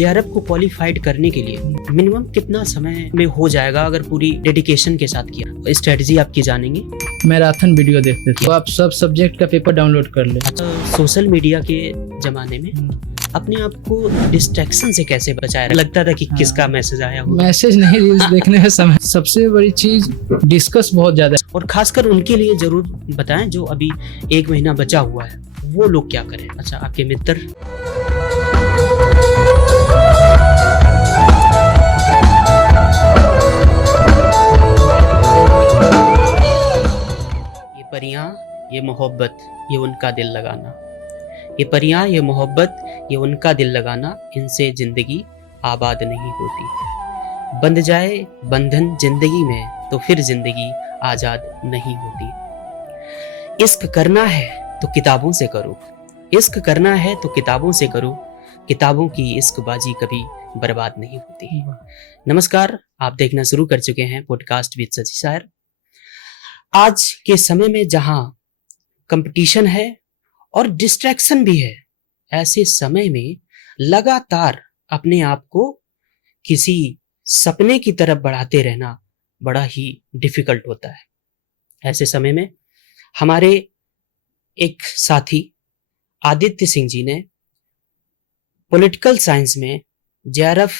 JRF को qualified करने के लिए मिनिमम कितना समय में हो जाएगा अगर पूरी डेडिकेशन के साथ किया? स्ट्रेटजी आपकी जानेंगे। मैराथन वीडियो देखते थे, तो आप सब सब्जेक्ट का पेपर डाउनलोड कर ले। सोशल मीडिया के जमाने में अपने आप को डिस्ट्रैक्शन से कैसे बचाया? लगता था कि किसका मैसेज आया हो? मैसेज नहीं, रील्स देखने में समय। सबसे बड़ी चीज डिस्कस बहुत ज्यादा है, और खासकर उनके लिए जरूर बताएं जो अभी 1 महीना बचा हुआ है, वो लोग क्या करें? अच्छा, आपके मित्र ये परियां, ये मोहब्बत, ये उनका दिल लगाना। ये परियां, ये मोहब्बत, ये उनका दिल लगाना, इनसे जिंदगी आबाद नहीं होती। बंध जाए बंधन जिंदगी में तो फिर जिंदगी आजाद नहीं होती। इश्क करना है तो किताबों से करो, इश्क करना है तो किताबों से करो, किताबों की इश्कबाजी कभी बर्बाद नहीं होती। नमस्कार, आप देखना शुरू कर चुके हैं पॉडकास्ट विद सची शायर। आज के समय में जहां कंपटीशन है और डिस्ट्रैक्शन भी है, ऐसे समय में लगातार अपने आप को किसी सपने की तरफ बढ़ाते रहना बड़ा ही डिफिकल्ट होता है। ऐसे समय में हमारे एक साथी आदित्य सिंह जी ने पॉलिटिकल साइंस में जेआरएफ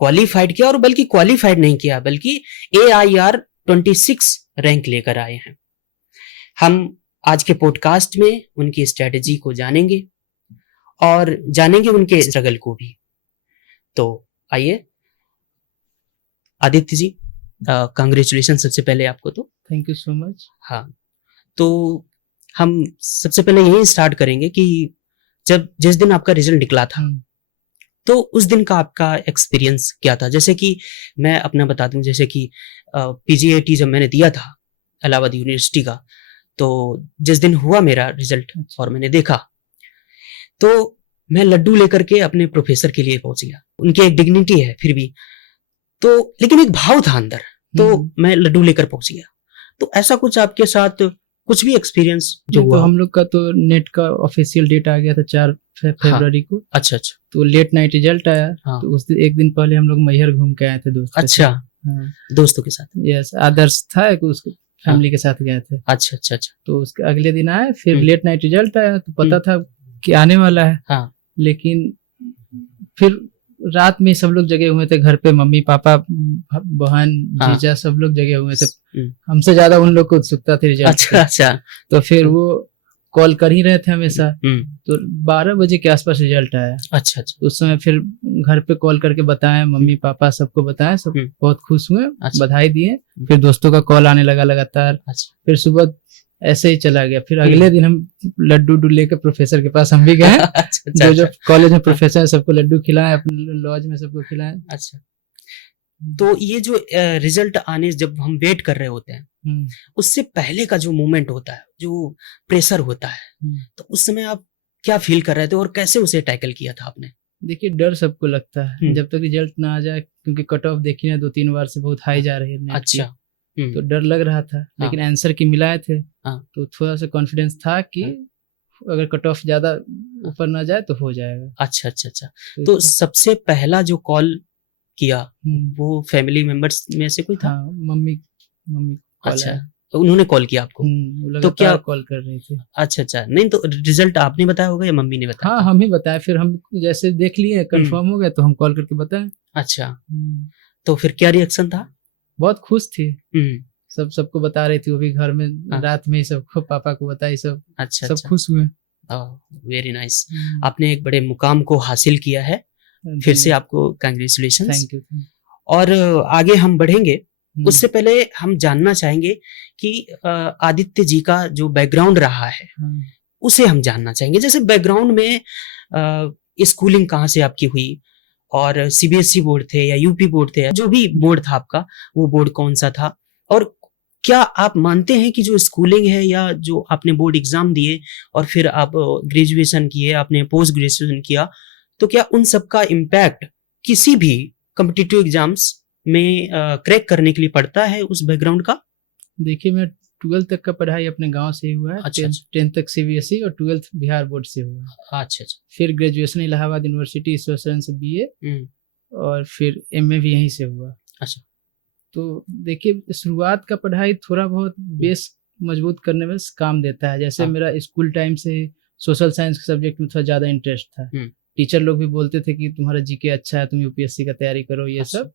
क्वालिफाइड किया, और बल्कि क्वालिफाइड नहीं किया बल्कि AIR 26 रैंक लेकर आए हैं। हम आज के पॉडकास्ट में उनकी स्ट्रेटजी को जानेंगे और जानेंगे उनके स्ट्रगल को भी। तो आइए आदित्य जी, कांग्रेचुलेशन सबसे पहले आपको। तो थैंक यू सो मच। हाँ, तो हम सबसे पहले यही स्टार्ट करेंगे कि जिस दिन आपका रिजल्ट निकला था तो उस दिन का आपका एक्सपीरियंस क्या था? जैसे कि मैं अपना बता दूं, जैसे कि PGAT जब मैंने दिया था इलाहाबाद यूनिवर्सिटी का, तो जिस दिन हुआ मेरा रिजल्ट और मैंने देखा, तो मैं लड्डू लेकर के अपने प्रोफेसर के लिए पहुंच गया। उनकी एक डिग्निटी है फिर भी, तो लेकिन एक भाव था अंदर, तो मैं लड्डू लेकर पहुंच गया। तो ऐसा कुछ आपके साथ कुछ भी एक्सपीरियंस जो हुआ? तो हम लोग का तो नेट का ऑफिशियल डेट आ गया था 4 फरवरी को। अच्छा अच्छा। तो लेट नाइट रिजल्ट आया। हाँ। तो उस दिन एक दिन पहले हम लोग मैहर घूम के आए थे दोस्तों के अच्छा। साथ। हाँ। दोस्तों के साथ? यस, आदर्श था एक, उसके फैमिली के साथ गए थे। अच्छा अच्छा अच्छा। तो उसके अगले दिन आए, फिर लेट नाइट रिजल्ट आया, तो पता था कि आने वाला है। हाँ। लेकिन फिर रात में सब लोग जगे हुए थे घर पे, मम्मी पापा बहन जीजा सब लोग जगे हुए थे। हमसे ज्यादा उन लोग को उत्सुकता थी रिजल्ट। अच्छा अच्छा। तो फिर वो कॉल कर ही रहे थे हमेशा। तो 12 बजे के आसपास रिजल्ट आया। अच्छा अच्छा। उस समय फिर घर पे कॉल करके बताएं, मम्मी पापा सबको बताएं, सब बहुत खुश हुए। अच्छा। बधाई दिए। फिर दोस्तों का कॉल आने लगा लगातार। अच्छा। फिर सुबह ऐसे ही चला गया। फिर अगले दिन हम लड्डू लेकर प्रोफेसर के पास हम भी गए। अच्छा, जो कॉलेज में प्रोफेसर है सबको लड्डू खिलाए, अपने लॉज में सबको खिलाए। अच्छा। तो ये जो रिजल्ट आने जब हम वेट कर रहे होते हैं, उससे पहले का जो मोमेंट होता है, जो प्रेशर होता है, तो उस समय आप क्या फील कर रहे थे और कैसे उसे टैकल किया था आपने? देखिए, डर सबको लगता है जब तक रिजल्ट ना आ जाए, क्योंकि कट ऑफ देखी है 2-3 बार से बहुत हाई जा रही है। अच्छा। तो डर लग रहा था। लेकिन आंसर की मिलाए थे। तो थोड़ा सा कॉन्फिडेंस था कि अगर कट ऑफ ज्यादा ऊपर ना जाए तो हो जाएगा। अच्छा अच्छा अच्छा। तो सबसे पहला जो कॉल किया वो फैमिली मेंबर्स में से कोई था? हाँ, मम्मी कॉल अच्छा। आया। तो उन्होंने कॉल किया आपको? तो क्या कॉल कर रही थी? अच्छा अच्छा। नहीं, तो रिजल्ट आपने बताया होगा या मम्मी ने बताया? हाँ, हम ही बताया। फिर हम जैसे देख लिए कंफर्म हो गया तो हम कॉल करके बताएं। अच्छा। तो फिर क्या रिएक्शन था? बहुत खुश थी। सबको बता रही थी, वो भी घर में। रात में ही सबको, पापा को बताई सब। अच्छा, सब खुश हुए। Very nice. आपने एक बड़े मुकाम को हासिल किया है, फिर से आपको कांग्रेचुलेशन। Thank you. और आगे हम बढ़ेंगे, उससे पहले हम जानना चाहेंगे कि आदित्य जी का जो बैकग्राउंड रहा है उसे हम जानना चाहेंगे। जैसे बैकग्राउंड में स्कूलिंग कहाँ से आपकी हुई, और CBSE बोर्ड थे या UP बोर्ड थे, जो भी बोर्ड था आपका, वो बोर्ड कौन सा था? और क्या आप मानते हैं कि जो स्कूलिंग है या जो आपने बोर्ड एग्जाम दिए और फिर आप ग्रेजुएशन किए, आपने पोस्ट ग्रेजुएशन किया, तो क्या उन सब का इम्पैक्ट किसी भी कॉम्पिटिटिव एग्जाम्स में क्रैक करने के लिए पड़ता है उस बैकग्राउंड का? देखिए, मैं 12th तक का पढ़ाई अपने गांव से ही हुआ है। अच्छा, 10th तक CBSE और 12th बिहार बोर्ड से हुआ है। अच्छा अच्छा। फिर ग्रेजुएशन इलाहाबाद यूनिवर्सिटी सोशल से BA और फिर MA भी यहीं से हुआ। अच्छा। तो देखिए शुरुआत का पढ़ाई थोड़ा बहुत बेस मजबूत करने में काम देता है। जैसे मेरा स्कूल टाइम से सोशल साइंस के सब्जेक्ट में थोड़ा ज़्यादा इंटरेस्ट था। टीचर लोग भी बोलते थे कि तुम्हारा GK अच्छा है, तुम UPSC का तैयारी करो, ये सब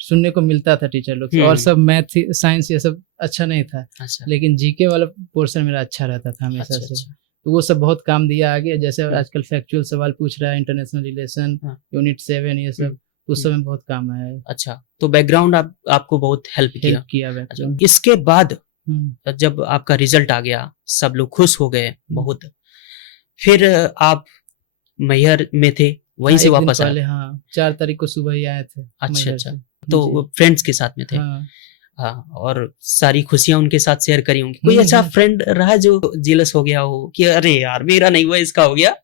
सुनने को मिलता था टीचर लोग से। और सब मैथ साइंस ये सब अच्छा नहीं था। अच्छा। लेकिन GK वाला पोर्शन मेरा अच्छा रहता था हमेशा से। तो वो सब बहुत काम दिया आगे। जैसे आजकल फैक्चुअल सवाल पूछ रहा है, इंटरनेशनल रिलेशन, यूनिट 7 ये सब उस समय बहुत काम आया है। अच्छा, तो बैकग्राउंड आपको बहुत हेल्प किया। अच्छा, इसके बाद जब आपका रिजल्ट आ गया, सब लोग खुश हो गए बहुत, फिर आप मैहर में थे, वहीं से वापस आए? हाँ, 4 तारीख को सुबह ही आए थे। अच्छा अच्छा, तो फ्रेंड्स के साथ में थे? हाँ, और सारी खुशियां उनके साथ शेयर करी होंगी। कोई अच्छा फ्रेंड रहा जो जेलस हो गया हो कि अरे यार मेरा नहीं हुआ, इसका हो गया?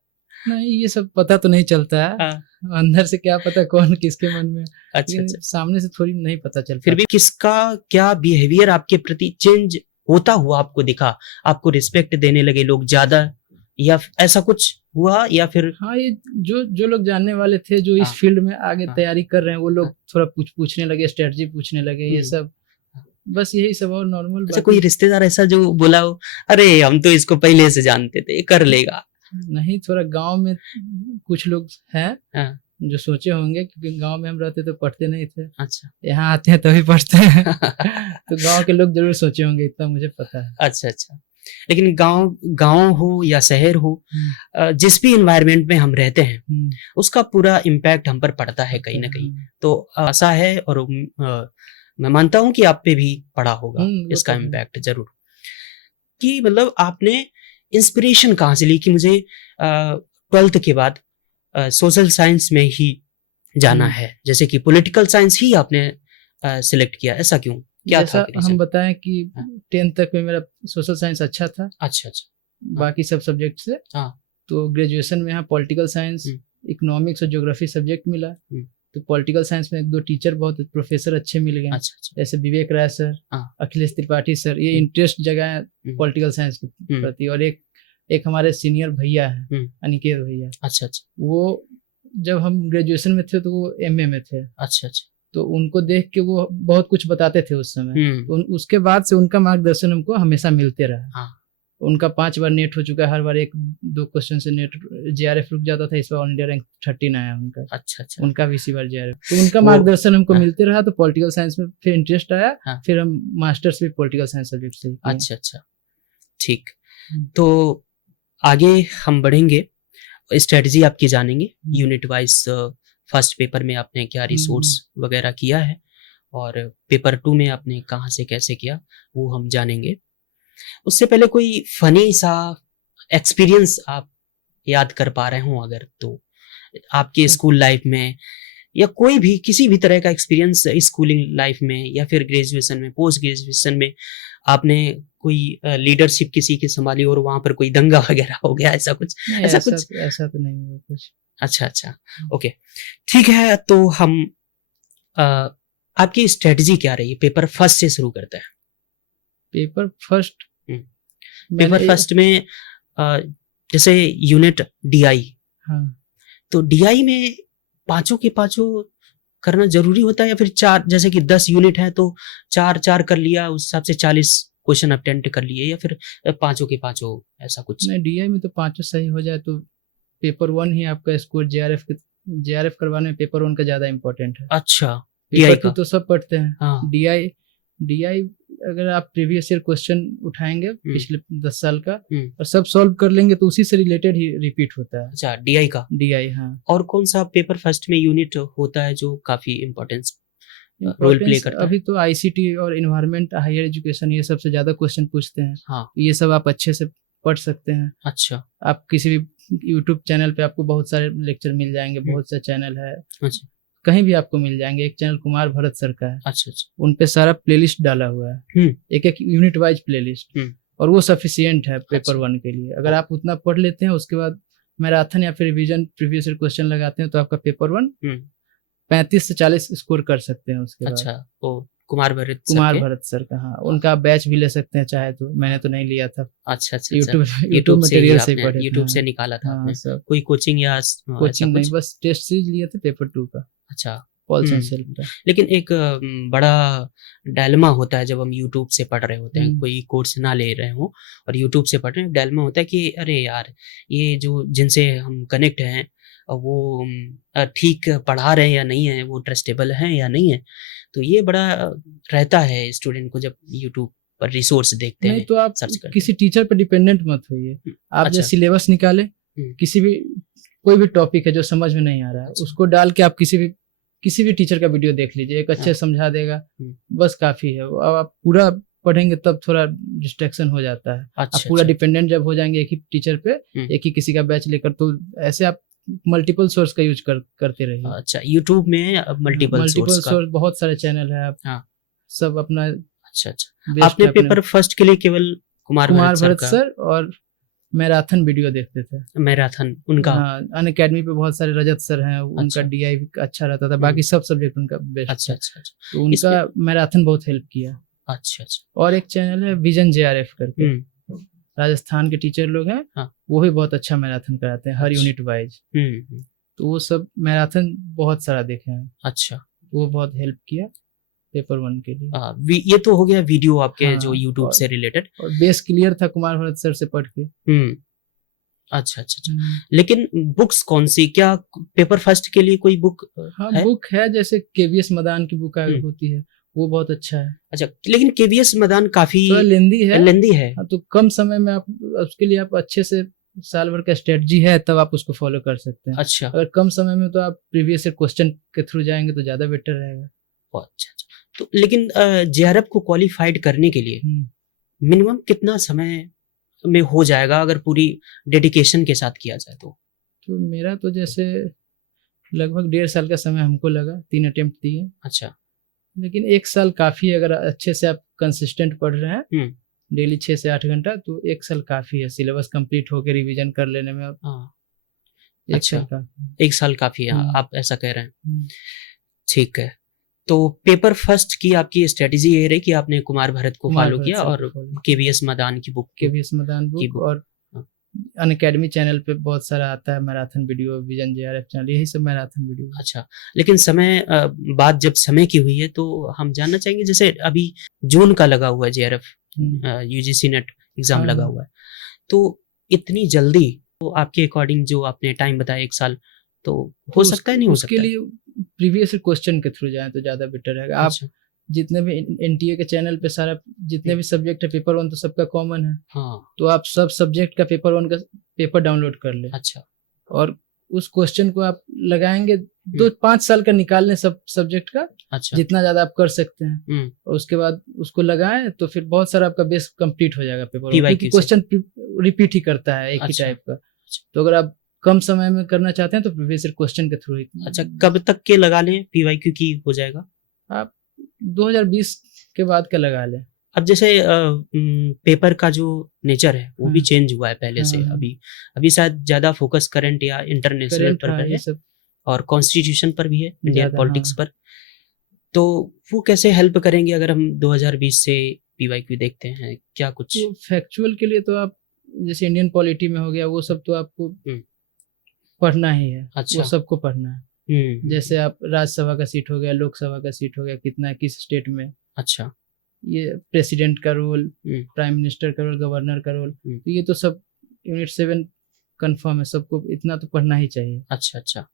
नहीं, ये सब पता तो नहीं चलता है। अंदर से क्या पता कौन किसके मन में। अच्छा, सामने से थोड़ी नहीं पता चलता। फिर भी किसका क्या बिहेवियर आपके प्रति चेंज होता हुआ आपको दिखा? आपको रिस्पेक्ट देने लगे लोग ज्यादा, या ऐसा कुछ हुआ? या फिर हाँ, ये जो लोग जानने वाले थे, जो इस फील्ड में आगे तैयारी कर रहे हैं, वो लोग थोड़ा पूछने लगे, स्ट्रेटजी पूछने लगे, ये सब बस यही सब और नॉर्मल। अच्छा, कोई रिश्तेदार ऐसा जो बोला हो अरे हम तो इसको पहले से जानते थे, ये कर लेगा? नहीं, थोड़ा गांव में कुछ लोग हैं जो सोचे होंगे, क्योंकि गांव में हम रहते तो पढ़ते नहीं थे। अच्छा, यहाँ आते हैं तभी पढ़ते हैं। तो गांव के लोग जरूर सोचे होंगे, इतना मुझे पता है। अच्छा अच्छा, लेकिन गांव हो या शहर हो, जिस भी एनवायरनमेंट में हम रहते हैं उसका पूरा इम्पैक्ट हम पर पड़ता है कहीं ना कहीं। तो आशा है और मैं मानता हूं कि आप पे भी पड़ा होगा इसका इम्पैक्ट जरूर। कि मतलब आपने इंस्पिरेशन कहाँ से ली कि मुझे 12th के बाद सोशल साइंस में ही जाना है, जैसे कि पॉलिटिकल साइंस ही आपने सिलेक्ट किया, ऐसा क्यों? क्या था? हम बताएं कि 10th तक में मेरा सोशल साइंस अच्छा था। अच्छा अच्छा, बाकी सब सब्जेक्ट से। तो ग्रेजुएशन में यहाँ पॉलिटिकल साइंस, इकोनॉमिक्स और ज्योग्राफी सब्जेक्ट मिला। तो पॉलिटिकल साइंस में 1-2 टीचर, बहुत प्रोफेसर अच्छे मिल गए। अच्छा, जैसे विवेक राय सर, अखिलेश त्रिपाठी सर, ये इंटरेस्ट जगह पॉलिटिकल साइंस के प्रति। और एक हमारे सीनियर भैया है, अनिकेत भैया। अच्छा अच्छा, वो जब हम ग्रेजुएशन में थे तो वो MA में थे। अच्छा अच्छा, तो उनको देख के वो बहुत कुछ बताते थे उस समय। तो उसके बाद से उनका मार्गदर्शन हमको हमेशा मिलते रहा। उनका 5 बार नेट हो चुका है, हर बार 1-2 क्वेश्चन से नेट JRF रुक जाता था। इस बार ऑल इंडिया रैंक 13 आया उनका। अच्छा अच्छा, उनका भी इसी बार JRF। तो उनका मार्गदर्शन हमको मिलते रहा, तो पॉलिटिकल साइंस में फिर इंटरेस्ट आया। फिर हम मास्टर्स भी पॉलिटिकल साइंस सब्जेक्ट से। अच्छा अच्छा, ठीक। तो आगे हम बढ़ेंगे, स्ट्रेटजी आपकी जानेंगे, यूनिट वाइज फर्स्ट पेपर में आपने क्या रिसोर्स वगैरह किया है, और पेपर 2 में आपने कहाँ से कैसे किया वो हम जानेंगे। उससे पहले कोई फनी सा एक्सपीरियंस आप याद कर पा रहे हो अगर, तो आपके स्कूल लाइफ में, या कोई भी किसी भी तरह का एक्सपीरियंस स्कूलिंग लाइफ में या फिर ग्रेजुएशन में, पोस्ट ग्रेजुएशन में आपने कोई लीडरशिप किसी की संभाली और वहां पर कोई दंगा वगैरह हो गया, ऐसा कुछ? ऐसा तो नहीं हुआ कुछ। अच्छा अच्छा, ओके, ठीक है। तो हम आपकी स्ट्रेटजी क्या रही? पेपर फर्स्ट से शुरू करते हैं। पेपर फर्स्ट में जैसे यूनिट DI, तो DI में 5 के 5 करना जरूरी होता है, या फिर 4, जैसे कि 10 यूनिट है तो 4 कर लिया, उस हिसाब से 40 क्वेश्चन अटेम्प्ट कर लिए, या फिर 5 के 5 ऐसा कुछ? नहीं, DI में तो 5 सही हो जाए तो पेपर 1 ही आपका स्कोर JRF करवाने में पेपर 1 का ज्यादा इम्पोर्टेंट है। अच्छा, पेपर 2 तो सब पढ़ते हैं। DI अगर आप प्रीवियस ईयर क्वेश्चन उठाएंगे पिछले 10 साल का और सब सॉल्व कर लेंगे तो उसी से रिलेटेड ही रिपीट होता है। अच्छा, DI का? DI, हाँ। और कौन सा पेपर फर्स्ट में यूनिट होता है जो काफी इम्पोर्टेंस रोल प्ले करता है? अभी तो ICT और इन्वायरमेंट, हायर एजुकेशन, ये सबसे ज्यादा क्वेश्चन पूछते हैं। हाँ, ये सब आप अच्छे से पढ़ सकते हैं। अच्छा, आप किसी भी YouTube चैनल पे आपको बहुत सारे लेक्चर मिल जाएंगे, बहुत से चैनल है। अच्छा, कहीं भी आपको मिल जाएंगे। एक चैनल कुमार भरत सर का है। अच्छा अच्छा, उन पे सारा प्लेलिस्ट डाला हुआ है, एक यूनिट वाइज प्लेलिस्ट, और वो सफिशिएंट है पेपर 1 के लिए। अगर आप उतना पढ़ लेते हैं, उसके बाद मैराथन या फिर रिवीजन प्रीवियस ईयर क्वेश्चन लगाते हैं, तो आपका पेपर 1 35 से 40 स्कोर कर सकते हैं उसके बाद। अच्छा, तो कुमार भरत सर कुमार के? भरत सर का, हाँ, उनका बैच भी ले सकते हैं चाहे तो, मैंने तो नहीं लिया था। अच्छा अच्छा यूट्यूब यूट्यूब से ही मटेरियल से आपने पढ़े थे, यूट्यूब हाँ। से निकाला था हाँ आपने? सब कोई कोचिंग या ऐसा कोचिंग नहीं, कुछ? बस टेस्ट सीरीज लिए थे पेपर 2 का, अच्छा। पॉल हम्म। सेंसेल का। लेकिन एक बड़ा डायलेमा होता है जब हम यूट्यूब से पढ़ रहे होते हैं, कोई कोर्स ना ले रहे हो और यूट्यूब से पढ़ रहे हैं, डायलेमा होता है कि अरे यार ये जो जिनसे हम कनेक्ट हैं वो ठीक पढ़ा रहे हैं या नहीं है, वो ट्रस्टेबल हैं या नहीं है। तो ये बड़ा रहता है स्टूडेंट को जब यूट्यूब पर रिसोर्स देखते नहीं हैं, तो आप सर्च करते किसी टीचर पर डिपेंडेंट मत होइए, आप अच्छा। जैसे सिलेबस निकाले, किसी भी कोई भी टॉपिक है जो समझ में नहीं आ रहा है, अच्छा। उसको डाल के आप किसी भी टीचर का वीडियो देख लीजिए, एक अच्छे समझा देगा, बस काफी है। अब आप पूरा पढ़ेंगे तब थोड़ा डिस्ट्रैक्शन हो जाता है। अच्छा, आप पूरा अच्छा। डिपेंडेंट जब हो जाएंगे एक ही टीचर पे, एक ही किसी का बैच लेकर, तो ऐसे आप मल्टीपल सोर्स का यूज करते रहिए। अच्छा, यूट्यूब में मल्टीपल सोर्स बहुत सारे चैनल है, आप हाँ। सब अपना। अच्छा अच्छा, आपने पेपर फर्स्ट के लिए केवल कुमार भरत सर और मैराथन वीडियो देखते थे, मैराथन उनका? हाँ, अनअकैडमी पे बहुत सारे रजत सर हैं, उनका डीआई भी अच्छा रहता था, बाकी सब सब्जेक्ट उनका बेस्ट। अच्छा अच्छा, तो उनका मैराथन बहुत हेल्प किया। अच्छा अच्छा। और एक चैनल है विजन जेआरएफ करके, राजस्थान के टीचर लोग हैं, हाँ। वो भी बहुत अच्छा मैराथन कराते हैं हर यूनिट वाइज। तो वो सब मैराथन बहुत सारा देखे हैं। अच्छा, वो बहुत हेल्प किया पेपर 1 के लिए। ये तो हो गया वीडियो आपके, हाँ, जो यूट्यूब से रिलेटेड, और बेस क्लियर था कुमार भरत सर से पढ़ के। अच्छा अच्छा अच्छा। लेकिन बुक्स कौन सी, क्या पेपर फर्स्ट के लिए कोई बुक हाँ है? बुक है, जैसे केवीएस मदान की बुक होती है, वो बहुत अच्छा है। अच्छा, लेकिन केवीएस मदान काफी लेंदी है। हाँ, तो कम समय में आप उसके लिए आप अच्छे से साल भर का स्ट्रेटजी है तब आप उसको फॉलो कर सकते हैं। अच्छा। अगर कम समय में तो आप प्रीवियस क्वेश्चन के थ्रू जाएंगे तो ज्यादा बेटर रहेगा। अच्छा अच्छा। तो लेकिन जेआरएफ को क्वालिफाइड करने के लिए मिनिमम कितना समय में हो जाएगा अगर पूरी डेडिकेशन के साथ किया जाए तो मेरा तो जैसे लगभग 1.5 साल का समय हमको लगा, 3 अटेम्प्ट दिए। अच्छा, लेकिन 1 साल काफी है, अगर अच्छे से आप कंसिस्टेंट पढ़ रहे हैं डेली 6 से 8 घंटा, तो 1 साल काफी है सिलेबस कंप्लीट होकर रिवीजन कर लेने में। अच्छा, 1 साल काफी है, आप ऐसा कह रहे हैं। ठीक है, तो पेपर फर्स्ट की आपकी स्ट्रेटेजी ये रही कि आपने कुमार भरत को फॉलो किया और केवीएस मदान की बुक और अनअकैडमी चैनल पे बहुत सारा आता है marathon video, vision JRF channel, यही सब मैराथन वीडियो। अच्छा, लेकिन समय बात जब समय की हुई है तो हम जानना चाहेंगे, जैसे अभी जून का लगा हुआ है जेआरएफ यूजीसी नेट एग्जाम लगा हुआ है, तो इतनी जल्दी तो आपके अकॉर्डिंग जो आपने टाइम बताया 1 साल, तो हो सकता है नहीं हो सकता? उसके लिए प्रीवियस क्वेश्चन के थ्रू जाएं तो ज्यादा बेटर रहेगा। आप जितने भी एनटीए के चैनल पे सारा जितने भी सब्जेक्ट है पेपर 1 तो सबका कॉमन है। हाँ। तो आप सब सब्जेक्ट का पेपर 1 का पेपर डाउनलोड कर ले। अच्छा। और उस क्वेश्चन को आप लगाएंगे 2-5 साल का निकाल लें सब सब्जेक्ट का। अच्छा। जितना ज्यादा आप कर सकते हैं और उसके बाद उसको लगाएं तो फिर बहुत सारा आपका बेस कंप्लीट हो जाएगा पेपर, क्योंकि क्वेश्चन रिपीट ही करता है एक ही टाइप का। तो अगर आप कम समय में करना चाहते हैं तो प्रीवियस क्वेश्चन के थ्रू ही। अच्छा, कब तक के लगा लें पीवाईक्यू की हो जाएगा? आप 2020 के बाद का लगा लें। अब जैसे पेपर का जो नेचर है वो भी चेंज हुआ है पहले से। अभी शायद ज्यादा फोकस करंट या इंटरनेशनल पर है और कॉन्स्टिट्यूशन पर भी है, इंडियन पॉलिटिक्स पर। तो वो कैसे हेल्प करेंगे अगर हम 2020 से पीवाईक्यू देखते हैं, क्या कुछ? तो फैक्चुअल के लिए तो आप जैसे इंडियन पॉलिटी में हो गया वो सब तो आपको पढ़ना ही है। अच्छा। वो सबको पढ़ना है। जैसे आप राज्यसभा का सीट हो गया, लोकसभा का सीट हो गया, कितना है किस स्टेट में। अच्छा। ये प्रेसिडेंट का रोल, प्राइम मिनिस्टर का रोल, गवर्नर का रोल, तो ये तो सब यूनिट 7 कंफर्म है, सबको इतना तो पढ़ना ही चाहिए। अच्छा अच्छा।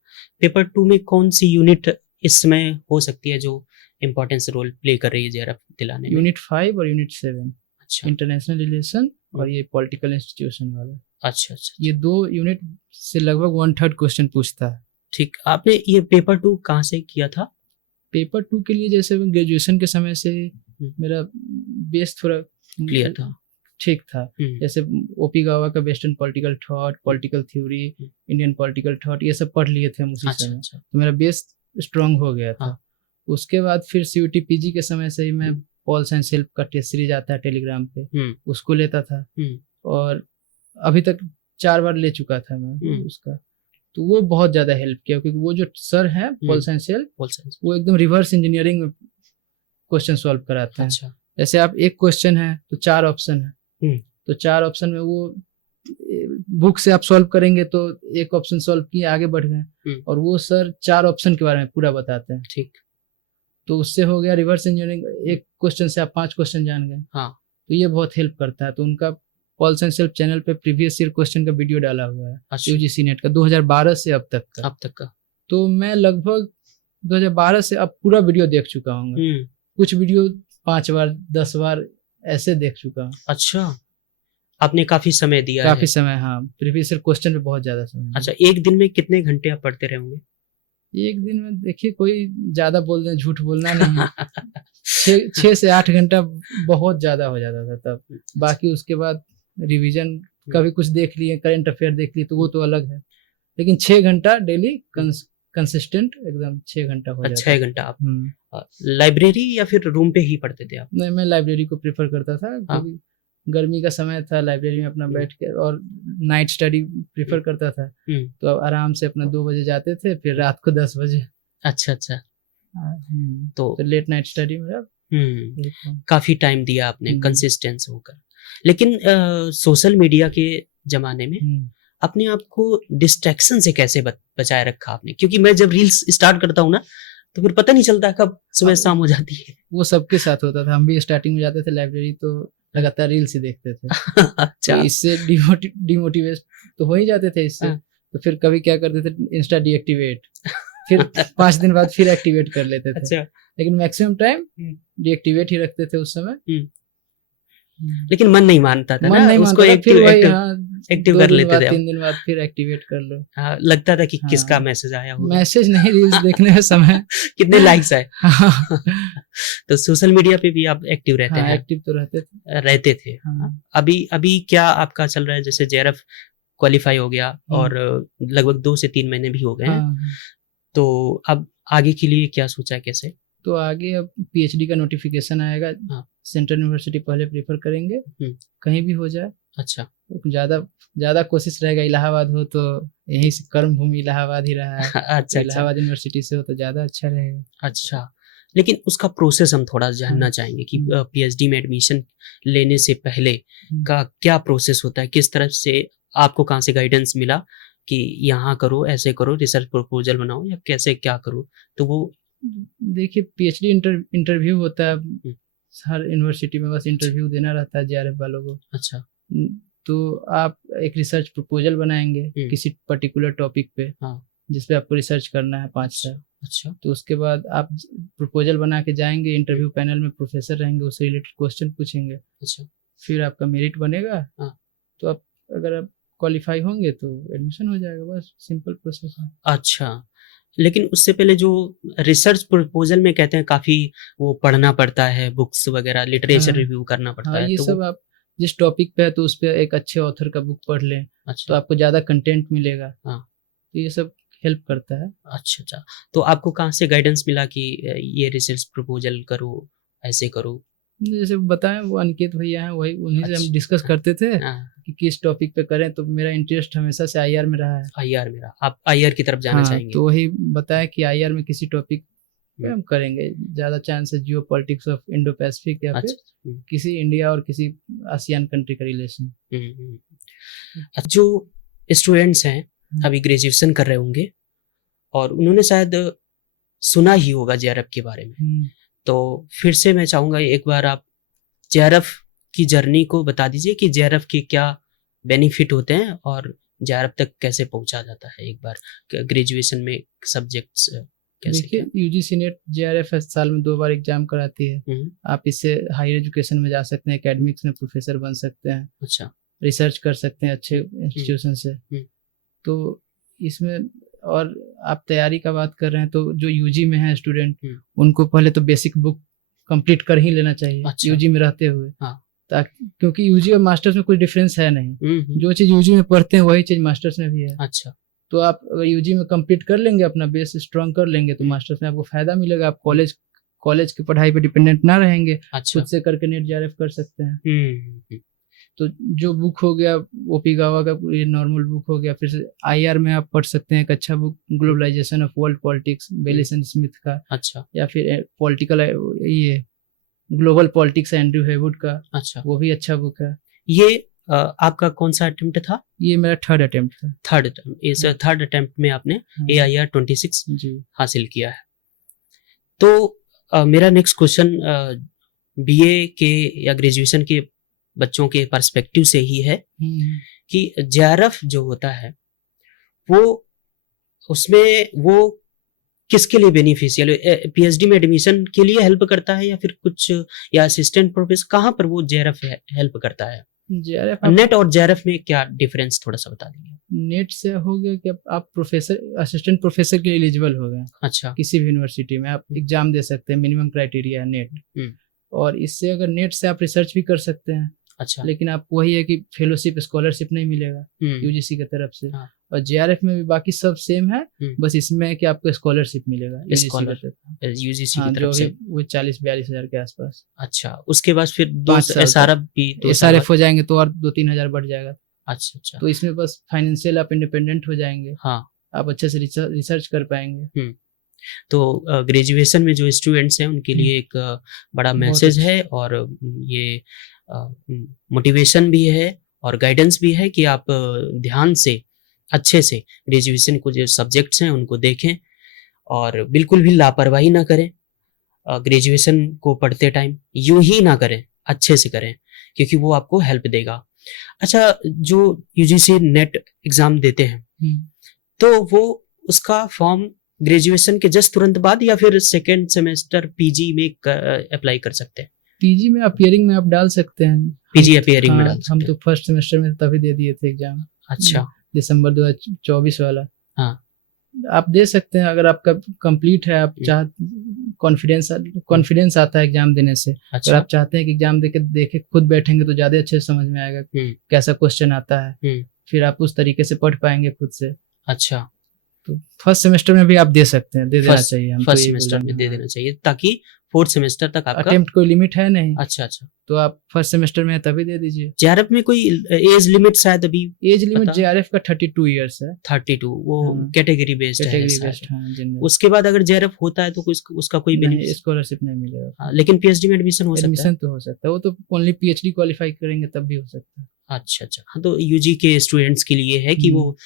पेपर 2 में कौन सी यूनिट इस समय हो सकती है जो इम्पोर्टेंस रोल प्ले कर रही है जेआरएफ दिलाने में? यूनिट 5 और यूनिट 7। अच्छा। इंटरनेशनल रिलेशन और ये पॉलिटिकल इंस्टीट्यूशन वाला। अच्छा अच्छा। ये 2 यूनिट से लगभग 1/3 क्वेश्चन पूछता है। ठीक। आपने ये पेपर 2 कहाँ से किया था? पेपर 2 के लिए जैसे ग्रेजुएशन के समय से मेरा बेस थोड़ा क्लियर था, ठीक था। जैसे ओपी गावा का western political thought, political theory, Indian political thought, ये सब पढ़ लिए थे हम उसी समय। तो मेरा बेस स्ट्रांग हो गया था। उसके बाद फिर सीयूटी पीजी के समय से ही मैं पॉल साइंस हेल्प का टेस्ट सीरीज आता है टेलीग्राम पे, उसको लेता था और अभी तक 4 बार ले चुका था मैं उसका। तो वो बहुत ज्यादा हेल्प किया, क्योंकि वो जो सर हैं पॉल साइंस हेल्प, वो एकदम रिवर्स इंजीनियरिंग में क्वेश्चन सॉल्व कराते हैं। अच्छा। जैसे आप एक क्वेश्चन है तो 4 ऑप्शन है, तो 4 ऑप्शन में वो बुक से आप सॉल्व करेंगे तो एक ऑप्शन सॉल्व किए आगे बढ़ गए, और वो सर 4 ऑप्शन के बारे में पूरा बताते हैं। ठीक। तो उससे हो गया रिवर्स इंजीनियरिंग, एक क्वेश्चन से आप 5 क्वेश्चन जान गए। हाँ। तो ये बहुत हेल्प करता है। तो उनका पॉल साइंस सेल्फ चैनल पे प्रीवियस ईयर क्वेश्चन का वीडियो डाला हुआ है। अच्छा। यूजीसी नेट का 2012 से अब तक का। तो मैं लगभग 2012 से अब पूरा वीडियो देख चुका हूँ। कुछ वीडियो 5 बार 10 बार ऐसे देख चुका हूँ। अच्छा, आपने काफी समय दिया काफी है। समय, हाँ, प्रीवियस ईयर क्वेश्चन पे बहुत ज्यादा समय। अच्छा, एक दिन में कितने घंटे आप पढ़ते रहे होंगे? एक दिन में देखिए, कोई ज्यादा बोल दें, झूठ बोलना नहीं। 6 से 8 घंटा बहुत ज्यादा हो जाता था तब। बाकी उसके बाद रिवीजन, कभी कुछ देख लिए, करंट अफेयर देख लिए, तो वो तो अलग है। लेकिन 6 घंटा डेली कंसिस्टेंट एकदम 6 घंटा हो जाता। 6 घंटा आप लाइब्रेरी या फिर रूम पे ही पढ़ते थे आप? नहीं, मैं लाइब्रेरी को प्रेफर करता था, क्योंकि गर्मी का समय था, लाइब्रेरी में अपना बैठ के, और नाइट स्टडी प्रेफर करता था। तो अब आराम से अपना 2 बजे जाते थे, फिर रात को 10 बजे। अच्छा अच्छा। तो लेट नाइट स्टडी मेरा। काफी टाइम दिया आपने कंसिस्टेंस होकर। लेकिन सोशल मीडिया के जमाने में अपने आप को डिस्ट्रैक्शन से कैसे बचाए रखा आपने? क्योंकि मैं जब रील्स स्टार्ट करता हूँ ना, तो फिर पता नहीं चलता कब सुबह शाम हो जाती है। वो सबके साथ होता था। हम भी स्टार्टिंग में जाते थे लाइब्रेरी, तो लगातार रील्स ही देखते थे। अच्छा। तो इससे डिमोटिवेट तो हो ही जाते थे इससे। तो फिर कभी क्या करते थे, इंस्टा डीएक्टिवेट, फिर 5 दिन बाद फिर एक्टिवेट कर लेते थे। अच्छा। लेकिन मैक्सिमम टाइम डीएक्टिवेट ही रखते थे उस समय। लेकिन मन नहीं मानता था ना, उसको एक्टिव कर लेते थे। 3 दिन बाद फिर एक्टिवेट कर लो। लगता था कि किसका मैसेज आया होगा। मैसेज नहीं, रील्स देखने में समय कितने लाइक्स आए। तो सोशल मीडिया पे भी आप एक्टिव रहते हैं? एक्टिव तो रहते थे। अभी क्या आपका चल रहा है? जैसे जेआरएफ क्वालिफाई हो गया और लगभग 2 से 3 महीने भी हो गए हैं, तो अब आगे के लिए क्या सोचा है, कैसे? तो आगे अब पीएचडी का नोटिफिकेशन आएगा। सेंट्रल यूनिवर्सिटी पहले प्रेफर करेंगे, कहीं भी हो जाए। अच्छा। तो ज्यादा कोशिश रहेगा इलाहाबाद हो, तो यहीं से कर्म भूमि इलाहाबाद ही रहा है। अच्छा। इलाहाबाद यूनिवर्सिटी से हो तो ज्यादा अच्छा रहेगा। अच्छा, लेकिन उसका प्रोसेस हम थोड़ा जानना चाहेंगे कि पीएचडी में एडमिशन लेने से पहले का क्या प्रोसेस होता है? किस तरह से आपको कहाँ से गाइडेंस मिला कि यहाँ करो, ऐसे करो, रिसर्च प्रपोजल बनाओ, या कैसे क्या करो? तो वो देखिए, पीएचडी इंटरव्यू होता है हर यूनिवर्सिटी में, बस इंटरव्यू देना रहता है जेआरएफ वालों को। अच्छा। तो आप एक रिसर्च प्रपोजल बनाएंगे किसी पर्टिकुलर टॉपिक पे, जिसपे आपको रिसर्च करना है 5 साल। अच्छा। तो उसके बाद आप प्रपोजल बना के जाएंगे, इंटरव्यू पैनल में प्रोफेसर रहेंगे, उससे रिलेटेड क्वेश्चन पूछेंगे। अच्छा। फिर आपका मेरिट बनेगा। तो आप अगर आप क्वालिफाई होंगे तो एडमिशन हो जाएगा, बस सिंपल प्रोसेस है। अच्छा, लेकिन उससे पहले जो रिसर्च प्रपोजल में कहते हैं काफी वो पढ़ना पड़ता है, बुक्स वगैरह, लिटरेचर रिव्यू करना पड़ता है। ये तो सब आप जिस टॉपिक पे है तो उस पे एक अच्छे ऑथर का बुक पढ़ लें। अच्छा। तो आपको ज्यादा कंटेंट मिलेगा। तो ये सब हेल्प करता है। अच्छा अच्छा। तो आपको कहाँ से गाइडेंस मिला कि ये रिसर्च प्रपोजल करो, ऐसे करो? जैसे बताएं, वो अनिकेत भैया हैं, वही उन्हीं से हम डिस्कस करते थे कि किस टॉपिक पे करें। तो मेरा इंटरेस्ट हमेशा से आईआर में रहा है। आईआर में रहा, आप आईआर की तरफ जाना चाहेंगे? तो वही बताया कि आईआर में किसी टॉपिक पे हम करेंगे, ज्यादा चांस है जियो पॉलिटिक्स ऑफ इंडो पैसिफिक, या फिर किसी इंडिया और किसी आसियान कंट्री का रिलेशन। जो स्टूडेंट्स हैं अभी ग्रेजुएशन कर रहे होंगे और उन्होंने शायद सुना ही होगा जेआरएफ के बारे में, तो फिर से मैं चाहूंगा एक बार आप जेआरएफ की जर्नी को बता दीजिए कि जेआरएफ के क्या बेनिफिट होते हैं और जेआरएफ तक कैसे पहुंचा जाता है। एक बार ग्रेजुएशन में सब्जेक्ट्स कैसे? देखिए, यूजीसी नेट जेआरएफ साल में 2 बार एग्जाम कराती है। आप इससे हायर एजुकेशन में जा सकते हैं, एकेडमिक्स में प्रोफेसर बन सकते हैं। अच्छा। रिसर्च कर सकते हैं अच्छे इंस्टीट्यूशन से। तो इसमें, और आप तैयारी का बात कर रहे हैं तो जो यूजी में है स्टूडेंट, उनको पहले तो बेसिक बुक कंप्लीट कर ही लेना चाहिए। अच्छा। यूजी में रहते हुए। ताकि, क्योंकि यूजी और मास्टर्स में कोई डिफरेंस है नहीं। जो चीज यूजी में पढ़ते हैं वही चीज मास्टर्स में भी है। अच्छा। तो आप अगर यूजी में कंप्लीट कर लेंगे, अपना बेस स्ट्रॉन्ग कर लेंगे, तो मास्टर्स में आपको फायदा मिलेगा। आप कॉलेज की पढ़ाई पे डिपेंडेंट ना रहेंगे। अच्छा। खुद से करके नेट जेआरएफ कर सकते हैं। तो जो बुक हो गया ओपी गावा का, ये नॉर्मल बुक हो गया। फिर आईआर में आप पढ़ सकते हैं एक अच्छा book, globalisation of world politics, Baylis and Smith का। अच्छा। या फिर पॉलिटिकल ये ग्लोबल पॉलिटिक्स है एंड्रयू हेवुड का, अच्छा, वो भी अच्छा बुक है। ये आपका कौन सा अटेम्प्ट था? ये मेरा थर्ड अटेम्प्ट था। थर्ड अटेम्प्ट, इस थर्ड अटेम्प्ट में आपने AIR 26 जी हासिल किया है। तो मेरा नेक्स्ट क्वेश्चन BA के या ग्रेजुएशन के बच्चों के पर्सपेक्टिव से ही है कि JRF जो होता है वो उसमें वो किसके लिए बेनिफिशियल है? PhD में एडमिशन के लिए हेल्प करता है या फिर कुछ, या असिस्टेंट प्रोफेसर, कहाँ पर वो JRF हेल्प करता है? JRF नेट और JRF में क्या डिफरेंस थोड़ा सा बता दीजिए। नेट से हो गया कि आप प्रोफेसर असिस्टेंट प्रोफेसर के लिए एलिजिबल हो गए। अच्छा, किसी भी यूनिवर्सिटी में आप एग्जाम दे सकते हैं, मिनिमम क्राइटेरिया है नेट। और इससे अगर नेट से आप रिसर्च भी कर सकते हैं। अच्छा, लेकिन आप वही है कि फेलोशिप स्कॉलरशिप नहीं मिलेगा यूजीसी की तरफ से। हाँ। और JRF में भी बाकी सब सेम है, बस इसमें है कि आपको स्कॉलरशिप मिलेगा यूजीसी हाँ, की तरफ से, वो 40-42 हजार के आसपास। अच्छा, उसके बाद फिर 5 साल SRF भी 2 साल SRF हो जाएंगे तो और 2-3 हजार बढ़ जाएगा। अच्छा अच्छा, तो इसमें बस फाइनेंशियल आप इंडिपेंडेंट हो जाएंगे। हाँ, आप अच्छे से रिसर्च कर पाएंगे। तो ग्रेजुएशन में जो स्टूडेंट्स हैं उनके लिए एक बड़ा मैसेज है, और ये मोटिवेशन भी है और गाइडेंस भी है कि आप ध्यान से अच्छे से ग्रेजुएशन को जो सब्जेक्ट्स हैं उनको देखें और बिल्कुल भी लापरवाही ना करें। ग्रेजुएशन को पढ़ते टाइम यूं ही ना करें, अच्छे से करें, क्योंकि वो आपको हेल्प देगा। अच्छा, जो UGC नेट एग्जाम देते हैं तो वो उसका फॉर्म ग्रेजुएशन के जस्ट तुरंत बाद या फिर सेकेंड सेमेस्टर PG में अप्लाई कर सकते हैं? PG में अपीयरिंग में आप डाल सकते हैं। PG अपीयरिंग में डाल सकते हम तो फर्स्ट सेमेस्टर में तभी दे दिए थे एग्जाम। अच्छा, दिसंबर 2024 वाला। हाँ, आप दे सकते हैं अगर आपका कंप्लीट है। आप कॉन्फिडेंस आता है एग्जाम देने से। अच्छा, अगर आप चाहते हैं कि एग्जाम देके खुद बैठेंगे तो ज्यादा अच्छे से समझ में आएगा कैसा क्वेश्चन आता है, फिर आप उस तरीके से पढ़ पाएंगे खुद से। अच्छा, तो फर्स्ट सेमेस्टर में भी आप दे सकते हैं, दे देना चाहिए। हम फर्स्ट सेमेस्टर में दे देना चाहिए ताकि फोर्थ सेमेस्टर तक आपका अटेम्प्ट कोई लिमिट है नहीं। अच्छा अच्छा, तो आप फर्स्ट सेमेस्टर में तभी दे दीजिए। JRF में कोई एज लिमिट शायद अभी? एज लिमिट JRF का 32 ईयर्स है। 32, वो कैटेगरी बेस्ड है शायद। उसके बाद अगर JRF होता है तो उसका कोई स्कॉलरशिप नहीं मिलेगा। लेकिन PhD में एडमिशन हो सकता है? एडमिशन तो हो सकता है, वो तो ओनली PhD क्वालिफाई करेंगे तब भी हो सकता है। अच्छा अच्छा, हाँ, तो UG के स्टूडेंट्स के लिए है कि वो